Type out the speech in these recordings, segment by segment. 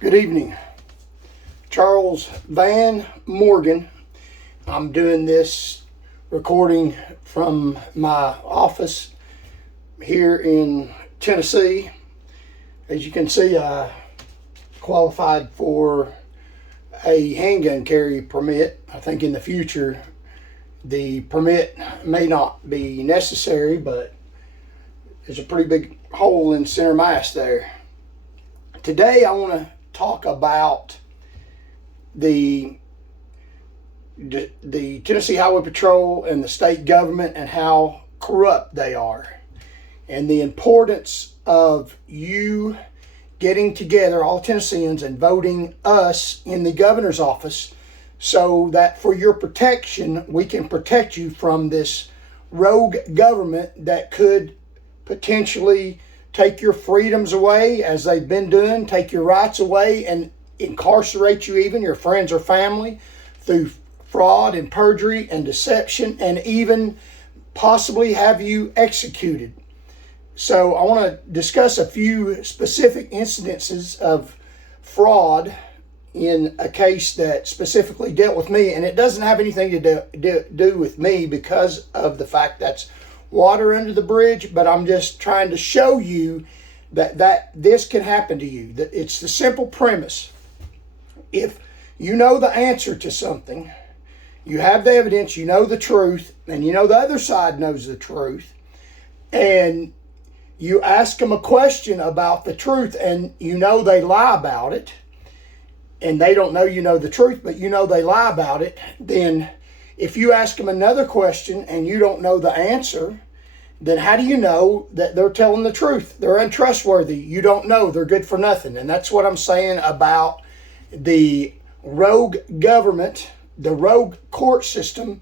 Good evening. Charles Van Morgan. I'm doing this recording from my office here in Tennessee. As you can see, I qualified for a handgun carry permit. I think in the future the permit may not be necessary, but there's a pretty big hole in center mass there. Today I want to talk about the Tennessee Highway Patrol and the state government and how corrupt they are, and the importance of you getting together, all Tennesseans, and voting us in the governor's office so that for your protection, we can protect you from this rogue government that could potentially take your freedoms away, as they've been doing, take your rights away, and incarcerate you, even your friends or family, through fraud and perjury and deception, and even possibly have you executed. So I want to discuss a few specific incidences of fraud in a case that specifically dealt with me, and it doesn't have anything to do with me because of the fact that's water under the bridge, but I'm just trying to show you that this can happen to you. That it's the simple premise. If you know the answer to something, you have the evidence, you know the truth, and you know the other side knows the truth, and you ask them a question about the truth and you know they lie about it, and they don't know you know the truth, but you know they lie about it, then if you ask them another question and you don't know the answer, then how do you know that they're telling the truth? They're untrustworthy. You don't know. They're good for nothing. And that's what I'm saying about the rogue government, the rogue court system,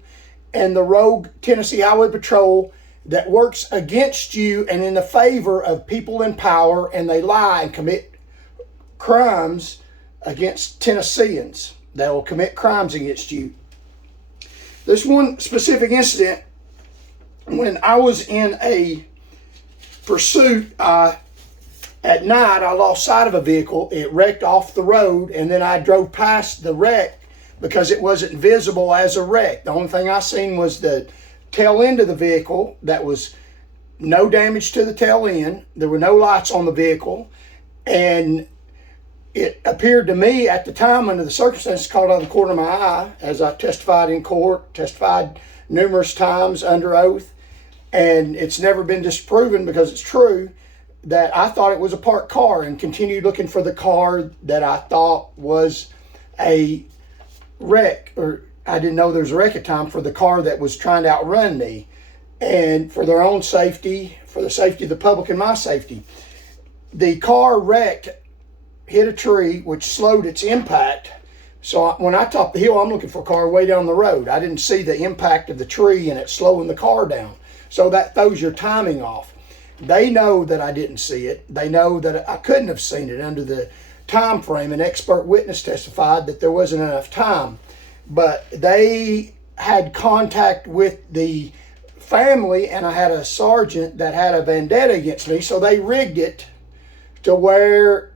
and the rogue Tennessee Highway Patrol that works against you and in the favor of people in power, and they lie and commit crimes against Tennesseans. They will commit crimes against you. There's one specific incident when I was in a pursuit. At night, I lost sight of a vehicle. It wrecked off the road, and then I drove past the wreck because it wasn't visible as a wreck. The only thing I seen was the tail end of the vehicle. That was no damage to the tail end. There were no lights on the vehicle, and it appeared to me at the time, under the circumstances, caught out of the corner of my eye, as I testified in court, testified numerous times under oath, and it's never been disproven because it's true, that I thought it was a parked car and continued looking for the car that I thought was a wreck, or I didn't know there was a wreck at the time, for the car that was trying to outrun me, and for their own safety, for the safety of the public and my safety. The car wrecked, hit a tree, which slowed its impact. So when I topped the hill, I'm looking for a car way down the road. I didn't see the impact of the tree and it slowing the car down. So that throws your timing off. They know that I didn't see it. They know that I couldn't have seen it under the time frame. An expert witness testified that there wasn't enough time. But they had contact with the family, and I had a sergeant that had a vendetta against me, so they rigged it to where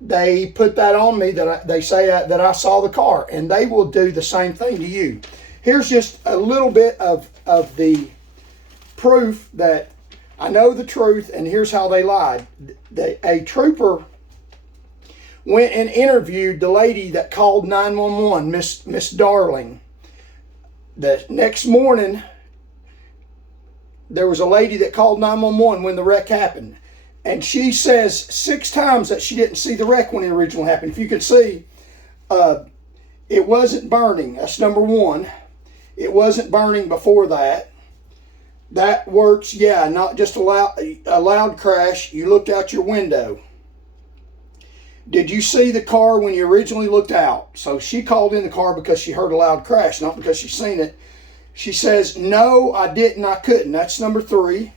they put that on me, that they say that I saw the car, and they will do the same thing to you. Here's just a little bit of the proof that I know the truth, and here's how they lied. A trooper went and interviewed the lady that called 911, Miss Darling. The next morning, there was a lady that called 911 when the wreck happened. And she says 6 times that she didn't see the wreck when it originally happened. If you can see, it wasn't burning. That's number one. It wasn't burning before that. That works, yeah, not just a loud crash. You looked out your window. Did you see the car when you originally looked out? So she called in the car because she heard a loud crash, not because she seen it. She says, no, I didn't, I couldn't. That's number 3.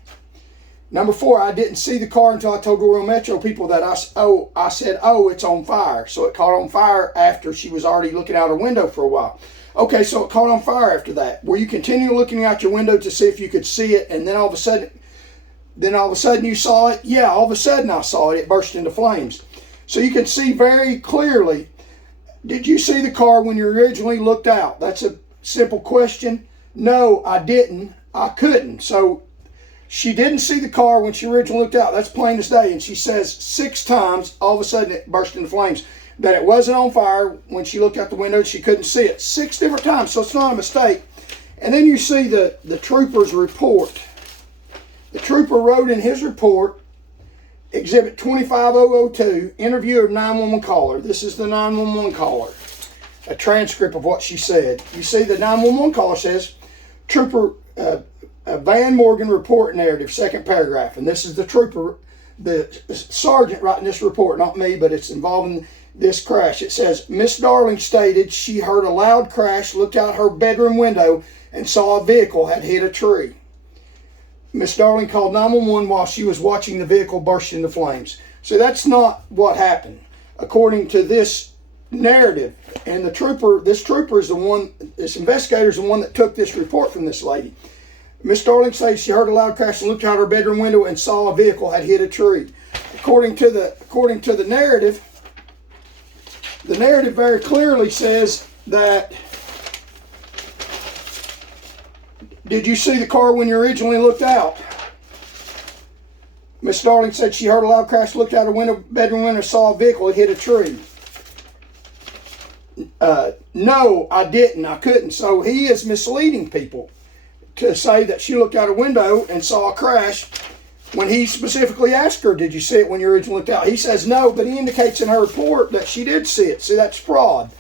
Number 4, I didn't see the car until I told Royal Metro people that I said, it's on fire. So it caught on fire after she was already looking out her window for a while. Okay, so it caught on fire after that. Were you continue looking out your window to see if you could see it, and then all of a sudden you saw it? Yeah, all of a sudden I saw it. It burst into flames. So you can see very clearly, did you see the car when you originally looked out? That's a simple question. No, I didn't. I couldn't. So she didn't see the car when she originally looked out. That's plain as day. And she says 6 times, all of a sudden it burst into flames. That it wasn't on fire when she looked out the window. She couldn't see it. 6 different times. So it's not a mistake. And then you see the trooper's report. The trooper wrote in his report, Exhibit 25002, interview of 911 caller. This is the 911 caller. A transcript of what she said. You see the 911 caller says, Trooper Van Morgan report narrative, second paragraph. And this is the trooper, the sergeant writing this report, not me, but it's involving this crash. It says, Miss Darling stated she heard a loud crash, looked out her bedroom window, and saw a vehicle had hit a tree. Miss Darling called 911 while she was watching the vehicle burst into flames. So that's not what happened, according to this narrative. And the trooper, this investigator is the one that took this report from this lady. Miss Darling says she heard a loud crash and looked out her bedroom window and saw a vehicle had hit a tree. According to the narrative very clearly says that, did you see the car when you originally looked out? Miss Darling said she heard a loud crash, looked out her bedroom window, saw a vehicle had hit a tree. No, I didn't. I couldn't. So he is misleading people to say that she looked out a window and saw a crash when he specifically asked her, did you see it when you originally looked out? He says no, but he indicates in her report that she did see it. See, that's fraud.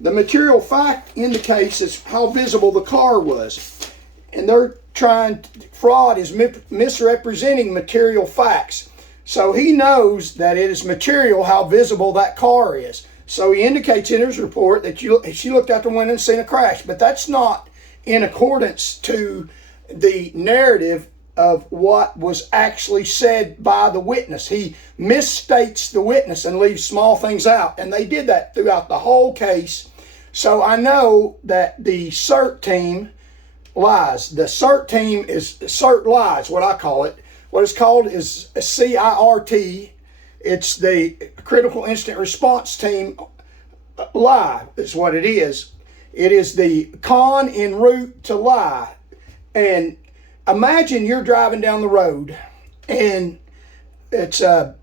The material fact indicates is how visible the car was. And fraud is misrepresenting material facts. So he knows that it is material how visible that car is. So he indicates in his report that she looked out the window and seen a crash. But that's not in accordance to the narrative of what was actually said by the witness. He misstates the witness and leaves small things out. And they did that throughout the whole case. So I know that the CERT team lies. The CERT team is CERT lies, what I call it. What it's called is a CIRT. It's the Critical Incident Response Team lie is what it is. It is the con en route to lie. And imagine you're driving down the road and it's a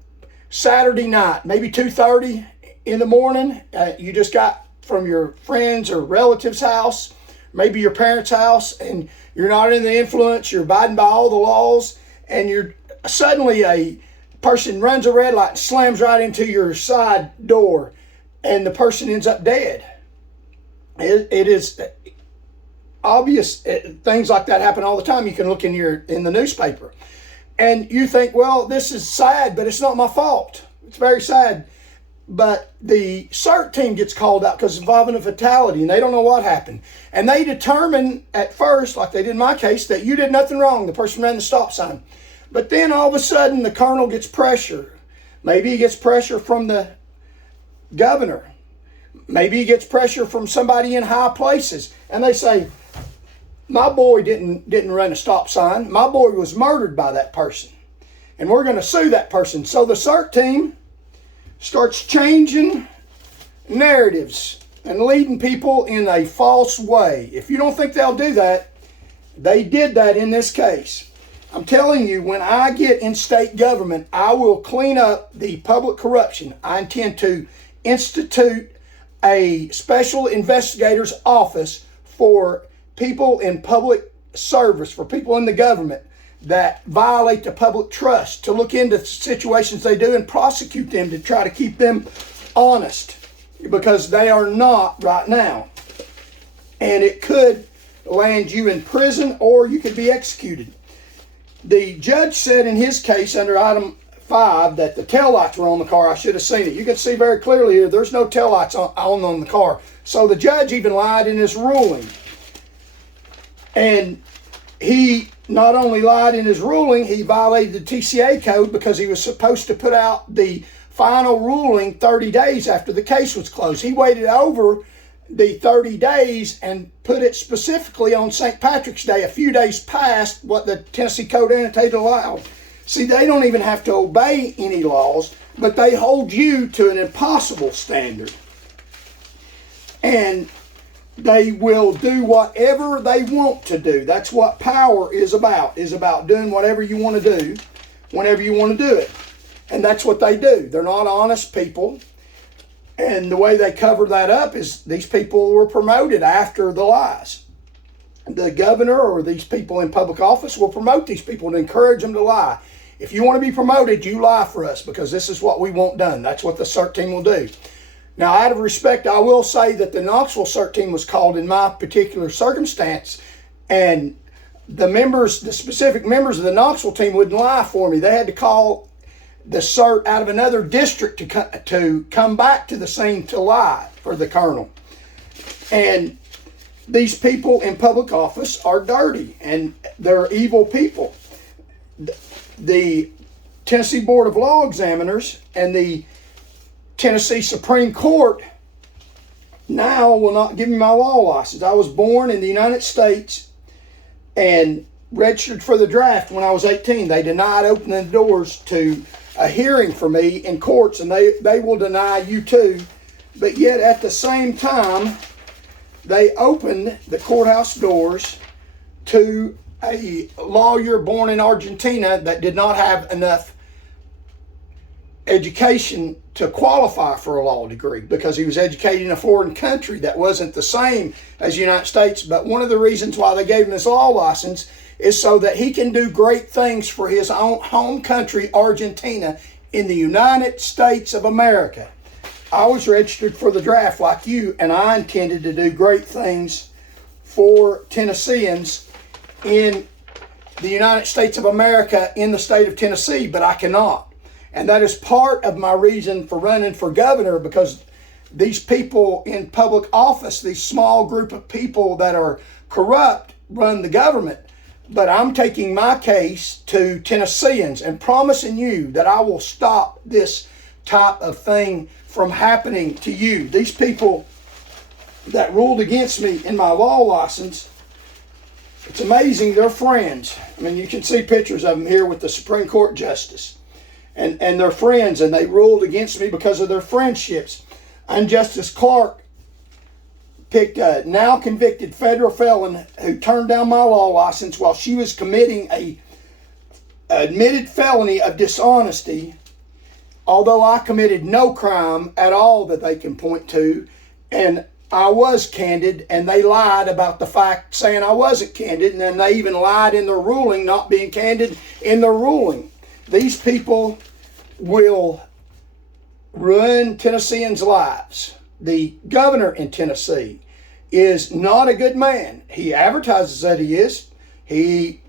Saturday night, maybe 2:30 in the morning. You just got from your friends or relatives' house, maybe your parents' house, and you're not in the influence, you're abiding by all the laws, and you're suddenly a person runs a red light and slams right into your side door, and the person ends up dead. It is obvious. Things like that happen all the time. You can look in the newspaper, and you think, well, this is sad, but it's not my fault. It's very sad. But the CERT team gets called out because it's involving a fatality, and they don't know what happened. And they determine at first, like they did in my case, that you did nothing wrong. The person ran the stop sign. But then all of a sudden, the colonel gets pressure. Maybe he gets pressure from the governor. Maybe he gets pressure from somebody in high places. And they say, my boy didn't run a stop sign. My boy was murdered by that person. And we're going to sue that person. So the CERT team starts changing narratives and leading people in a false way. If you don't think they'll do that, they did that in this case. I'm telling you, when I get in state government, I will clean up the public corruption. I intend to institute a special investigator's office for people in public service, for people in the government that violate the public trust, to look into situations they do and prosecute them to try to keep them honest, because they are not right now. And it could land you in prison or you could be executed. The judge said in his case under item 5 that the taillights were on the car. I should have seen it. You can see very clearly here there's no taillights on the car. So the judge even lied in his ruling. And he not only lied in his ruling, he violated the TCA code because he was supposed to put out the final ruling 30 days after the case was closed. He waited over the 30 days and put it specifically on St. Patrick's Day, a few days past what the Tennessee Code annotated allowed. See, they don't even have to obey any laws, but they hold you to an impossible standard. And they will do whatever they want to do. That's what power is about doing whatever you want to do, whenever you want to do it. And that's what they do. They're not honest people. And the way they cover that up is these people were promoted after the lies. The governor or these people in public office will promote these people and encourage them to lie. If you want to be promoted, you lie for us because this is what we want done. That's what the CERT team will do. Now, out of respect, I will say that the Knoxville CERT team was called in my particular circumstance, and the specific members of the Knoxville team wouldn't lie for me. They had to call the CERT out of another district to come back to the scene to lie for the colonel. And these people in public office are dirty and they're evil people. The Tennessee Board of Law Examiners and the Tennessee Supreme Court now will not give me my law license. I was born in the United States and registered for the draft when I was 18. They denied opening the doors to a hearing for me in courts, and they will deny you too. But yet at the same time, they opened the courthouse doors to a lawyer born in Argentina that did not have enough education to qualify for a law degree because he was educated in a foreign country that wasn't the same as the United States. But one of the reasons why they gave him his law license is so that he can do great things for his own home country, Argentina, in the United States of America. I was registered for the draft like you, and I intended to do great things for Tennesseans in the United States of America in the state of Tennessee, but I cannot. And that is part of my reason for running for governor, because these people in public office, these small group of people that are corrupt, run the government. But I'm taking my case to Tennesseans and promising you that I will stop this type of thing from happening to you. These people that ruled against me in my law license, it's amazing, they're friends. I mean, you can see pictures of them here with the Supreme Court Justice. And they're friends, and they ruled against me because of their friendships. And Justice Clark picked a now convicted federal felon who turned down my law license while she was committing a admitted felony of dishonesty, although I committed no crime at all that they can point to. And I was candid, and they lied about the fact, saying I wasn't candid, and then they even lied in their ruling, not being candid in their ruling. These people will ruin Tennesseans' lives. The governor in Tennessee is not a good man. He advertises that he is.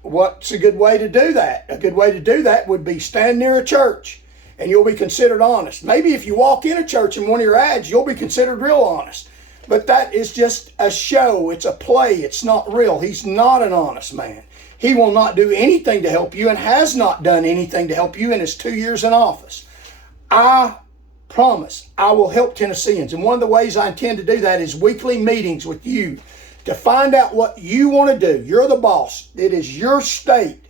What's a good way to do that? A good way to do that would be stand near a church and you'll be considered honest. Maybe if you walk in a church in one of your ads, you'll be considered real honest. But that is just a show. It's a play. It's not real. He's not an honest man. He will not do anything to help you and has not done anything to help you in his 2 years in office. I promise I will help Tennesseans. And one of the ways I intend to do that is weekly meetings with you to find out what you want to do. You're the boss. It is your state.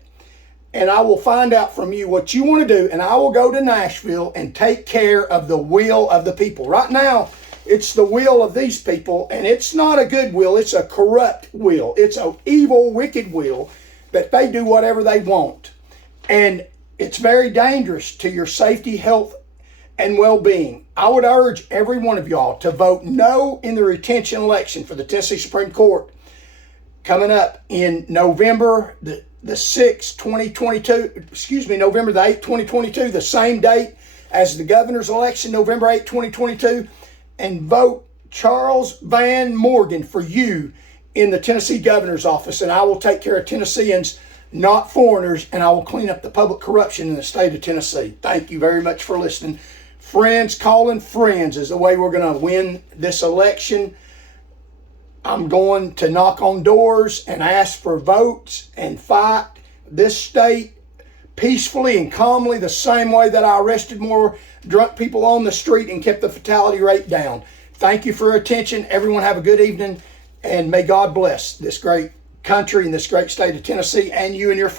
And I will find out from you what you want to do. And I will go to Nashville and take care of the will of the people. Right now, it's the will of these people. And it's not a good will. It's a corrupt will. It's an evil, wicked will that they do whatever they want. And it's very dangerous to your safety, health, and well-being. I would urge every one of y'all to vote no in the retention election for the Tennessee Supreme Court coming up in November the 6th, 2022, November the 8th, 2022, the same date as the governor's election, November 8th, 2022, and vote Charles Van Morgan for you in the Tennessee governor's office, and I will take care of Tennesseans, not foreigners, and I will clean up the public corruption in the state of Tennessee. Thank you very much for listening. Friends calling friends is the way we're going to win this election. I'm going to knock on doors and ask for votes and fight this state peacefully and calmly, the same way that I arrested more drunk people on the street and kept the fatality rate down. Thank you for your attention. Everyone have a good evening, and may God bless this great country and this great state of Tennessee and you and your family.